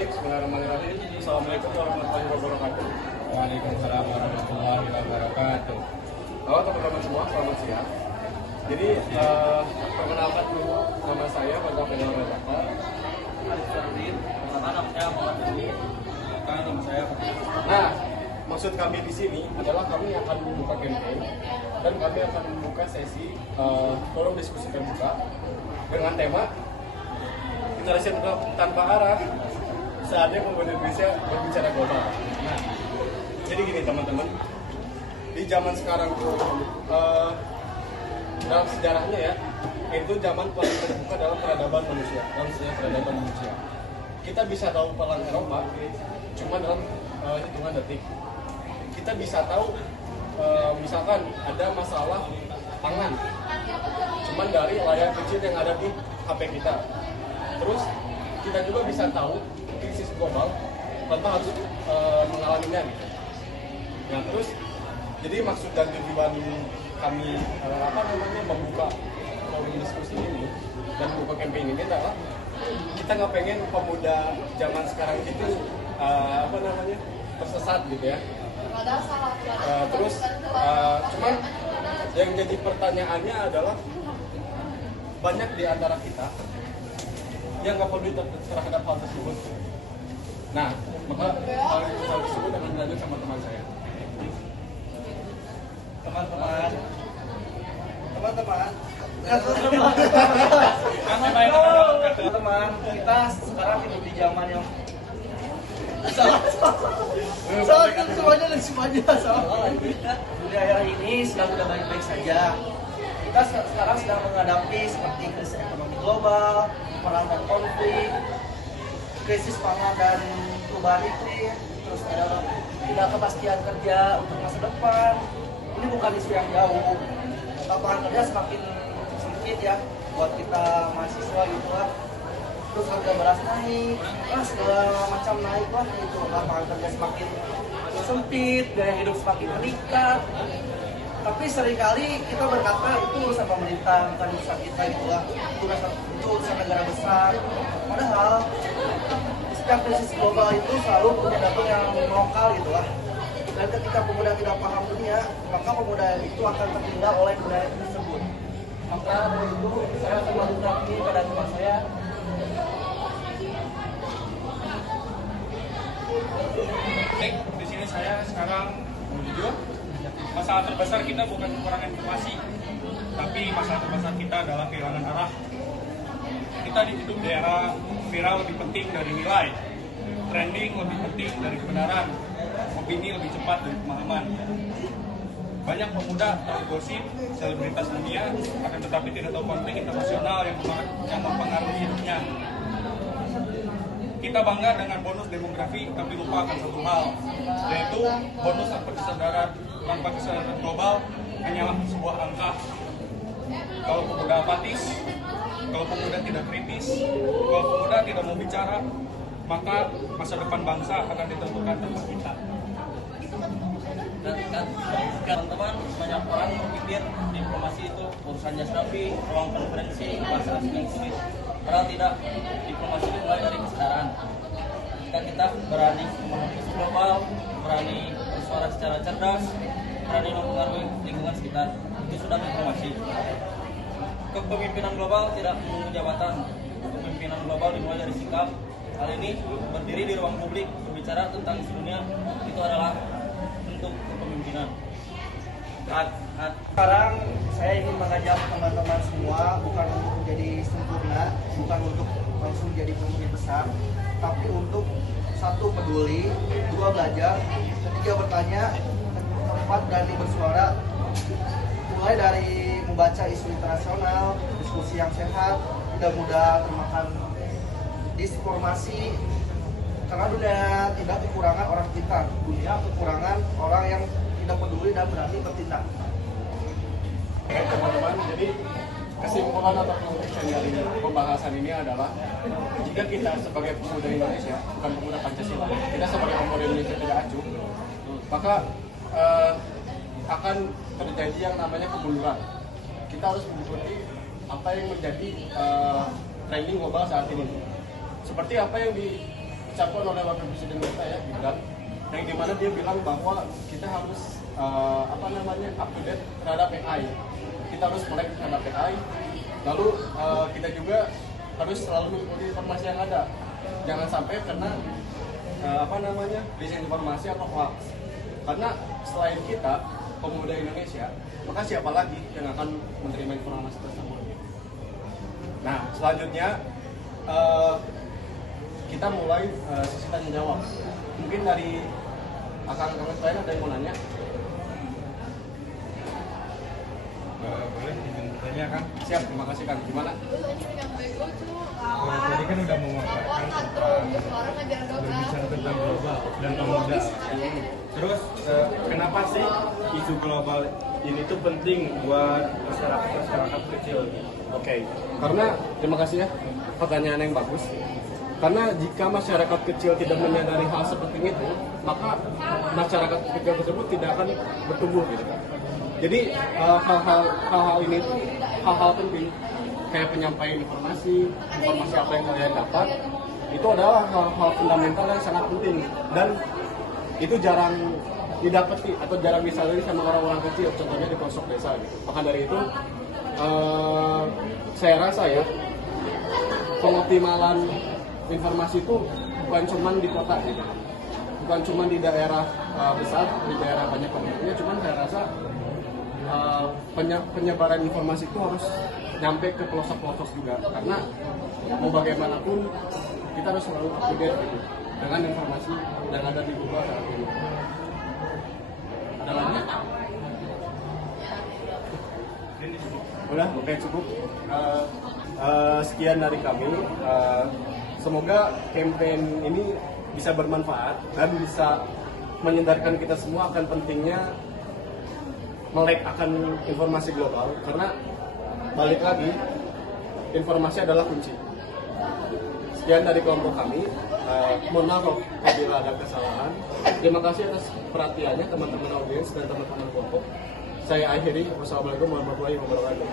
Baik, bismillahirrahmanirrahim. Assalamualaikum warahmatullahi wabarakatuh. Waalaikumsalam warahmatullahi wabarakatuh. Halo teman-teman semua, selamat siang. Jadi, perkenalkan dulu nama saya Bapak Fedel Rajaka. Nah, maksud kami di sini adalah kami akan membuka campaign dan kami akan membuka sesi forum diskusi terbuka dengan tema generasi tanpa arah, saatnya pemuda Indonesia berbicara global. Nah, jadi gini teman-teman, di zaman sekarang tuh dalam sejarahnya ya, itu zaman paling terbuka dalam peradaban manusia, dalam sejarah peradaban manusia. Kita bisa tahu perang Eropa cuma dalam hitungan detik. Kita bisa tahu misalkan ada masalah pangan cuman dari layar kecil yang ada di HP kita. Terus kita juga bisa tahu krisis global tanpa harus mengalaminya gitu. Nah terus jadi maksud dan tujuan kami membuka forum diskusi ini dan membuka campaign ini adalah kita nggak pengen pemuda zaman sekarang itu tersesat gitu ya. Terus cuman yang jadi pertanyaannya adalah banyak di antara kita yang nggak peduli terhadap hal tersebut. Nah, maka hal tersebut akan dilanjut sama teman saya. Teman-teman, kita sekarang hidup di zaman yang semuanya dunia hari ini sedang tidak baik-baik saja. Kita sekarang sedang menghadapi seperti krisis ekonomi global, perang dan konflik, krisis pangan dan perubahan iklim, terus ada tidak kepastian kerja untuk masa depan. Ini bukan isu yang jauh. Lapangan kerja semakin sedikit ya buat kita mahasiswa gitu lah. Terus harga beras naik, segala macam naik lah gitu. Lapangan kerja semakin sempit, gaya hidup semakin meningkat. Tapi seringkali kita berkata itu urusan pemerintah, bukan urusan kita gitu lah. Itu urusan negara besar. Padahal setiap krisis global itu selalu punya dampak yang lokal gitu lah. Dan ketika pemuda tidak paham dunia, maka pemuda itu akan tertinggal oleh budaya tersebut. Maka dari itu saya akan melakukan ini pada teman saya. Baik, di sini saya sekarang mau jujur. Masalah terbesar kita bukan kekurangan informasi, tapi masalah terbesar kita adalah kehilangan arah. Kita hidup di era viral lebih penting dari nilai, trending lebih penting dari kebenaran, opini lebih cepat dari pemahaman. Banyak pemuda tahu gosip, selebritas dunia, akan tetapi tidak tahu konflik internasional yang mempengaruhi hidupnya. Kita bangga dengan bonus demografi, tapi lupa akan satu hal, yaitu bonus tanpa kesadaran global hanyalah sebuah angka. Kalau pemuda apatis, kalau pemuda tidak kritis, kalau pemuda tidak mau bicara, maka masa depan bangsa akan ditentukan tanpa kita. Dan teman-teman, banyak orang berpikir diplomasi itu urusan jasrafi, ruang konferensi, bahasa asing yang sulit. Padahal tidak, diplomasi itu mulai dari kesadaran. Jika kita berani memahami isu global, berani bersuara secara cerdas, berani mempengaruhi lingkungan sekitar, itu sudah diplomasi. Kepemimpinan global tidak menunggu jabatan. Kepemimpinan global dimulai dari sikap. Hal ini berdiri di ruang publik, berbicara tentang isu dunia, itu adalah bentuk kepemimpinan. Sekarang saya ingin mengajak teman-teman semua bukan untuk menjadi sempurna, bukan untuk langsung jadi pemimpin besar, tapi untuk satu peduli, dua belajar, ketiga bertanya, keempat berani bersuara. Mulai dari membaca isu internasional, diskusi yang sehat, tidak mudah termakan disinformasi. Karena dunia tidak kekurangan orang pintar, dunia kekurangan orang yang tidak peduli dan berani bertindak. Oke teman-teman, jadi kesimpulan atau conclusion dari pembahasan ini adalah jika kita sebagai pemuda Indonesia, bukan pemuda Pancasila, kita sebagai pemuda Indonesia tidak acuh, maka akan terjadi yang namanya kemunduran. Kita harus mengikuti apa yang menjadi trending global saat ini. Seperti apa yang diucapkan oleh wakil presiden kita ya Gibran, yang dimana dia bilang bahwa kita harus up to date terhadap AI. Kita harus melek terhadap AI. Lalu kita juga harus selalu mengikuti informasi yang ada. Jangan sampai kena disinformasi atau hoax. Karena selain kita pemuda Indonesia, maka siapa lagi yang akan menerima informasi tersebut? Nah, selanjutnya kita mulai sesi tanya jawab. Mungkin dari akang-akang lain ada yang mau nanya? Boleh izin tanya kan? Siap, terima kasih Kang. Gimana? Tadi kan udah memaparkan tentang berbicara tentang global dan pemuda. Terus kenapa sih isu global ini tuh penting buat masyarakat kecil? Oke, karena terima kasih ya pertanyaan yang bagus. Karena jika masyarakat kecil tidak menyadari hal seperti itu, maka masyarakat kecil tersebut tidak akan bertumbuh gitu. Jadi hal-hal ini tuh hal-hal penting kayak penyampaian informasi apa yang kalian dapat itu adalah hal-hal fundamental yang sangat penting dan itu jarang didapati atau jarang disadari sama orang-orang kecil, contohnya di pelosok desa gitu. Maka dari itu saya rasa ya pengoptimalan informasi itu bukan cuma di kota gitu, bukan cuma di daerah besar, di daerah banyak penduduknya, cuman saya rasa penyebaran informasi itu harus nyampe ke pelosok-pelosok juga, karena mau bagaimanapun kita harus selalu up to date gitu, dengan informasi yang ada di Google saat ini. Ada lagi? Udah, oke cukup. Sekian dari kami. Semoga campaign ini bisa bermanfaat dan bisa menyadarkan kita semua akan pentingnya melek akan informasi global, karena balik lagi informasi adalah kunci. Sekian dari kelompok kami. Mohon maaf apabila ada kesalahan. Terima kasih atas perhatiannya teman-teman audiens dan teman-teman kelompok. Saya akhiri. Wassalamualaikum warahmatullahi wabarakatuh.